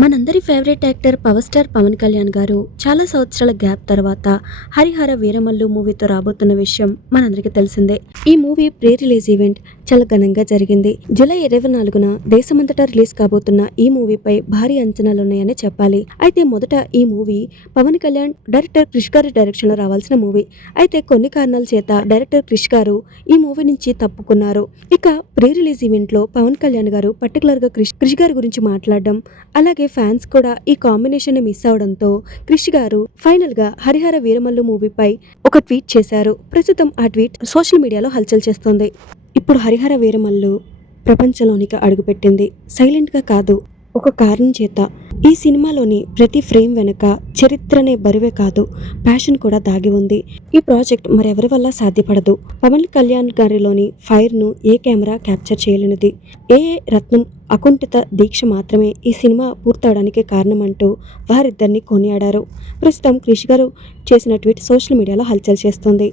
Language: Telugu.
మనందరి favourite actor power star Pawan Kalyan garu చాలా సంవత్సరాల గ్యాప్ తర్వాత హరిహర వీరమల్లు మూవీతో రాబోతున్న విషయం మనందరికీ తెలిసిందే. ఈ మూవీ ప్రీ రిలీజ్ ఈవెంట్ చాలా ఘనంగా జరిగింది. జూలై ఇరవై నాలుగున దేశమంతటా రిలీజ్ కాబోతున్న ఈ మూవీపై భారీ అంచనాలున్నాయని చెప్పాలి. అయితే మొదట ఈ మూవీ పవన్ కళ్యాణ్ డైరెక్టర్ క్రిష్ గారి డైరెక్షన్లో రావాల్సిన మూవీ. అయితే కొన్ని కారణాల చేత డైరెక్టర్ క్రిష్ గారు ఈ మూవీ నుంచి తప్పుకున్నారు. ఇక ప్రీ రిలీజ్ ఈవెంట్లో పవన్ కళ్యాణ్ గారు పర్టికులర్గా క్రిష్ క్రిష్ గారి గురించి మాట్లాడడం అలాగే ఫ్యాన్స్ కూడా ఈ కాంబినేషన్ మిస్ అవడంతో క్రిష్ గారు ఫైనల్గా హరిహర వీరమల్లు మూవీపై ఒక ట్వీట్ చేశారు. ప్రస్తుతం ఆ ట్వీట్ సోషల్ మీడియాలో హల్చల్ చేస్తోంది. ఇప్పుడు హరిహర వీరమల్లు ప్రపంచంలోనికి అడుగుపెట్టింది. సైలెంట్గా కాదు ఒక కారణం చేత. ఈ సినిమాలోని ప్రతి ఫ్రేమ్ వెనుక చరిత్రనే బరువే కాదు ప్యాషన్ కూడా దాగి ఉంది. ఈ ప్రాజెక్ట్ మరెవరి వల్ల సాధ్యపడదు. పవన్ కళ్యాణ్ గారిలోని ఫైర్ను ఏ కెమెరా క్యాప్చర్ చేయలేనిది. ఏ రత్నం అకుంఠిత దీక్ష మాత్రమే ఈ సినిమా పూర్తవడానికి కారణమంటూ వారిద్దరిని కొనియాడారు. ప్రస్తుతం క్రిష్ గారు చేసిన ట్వీట్ సోషల్ మీడియాలో హల్చల్ చేస్తుంది.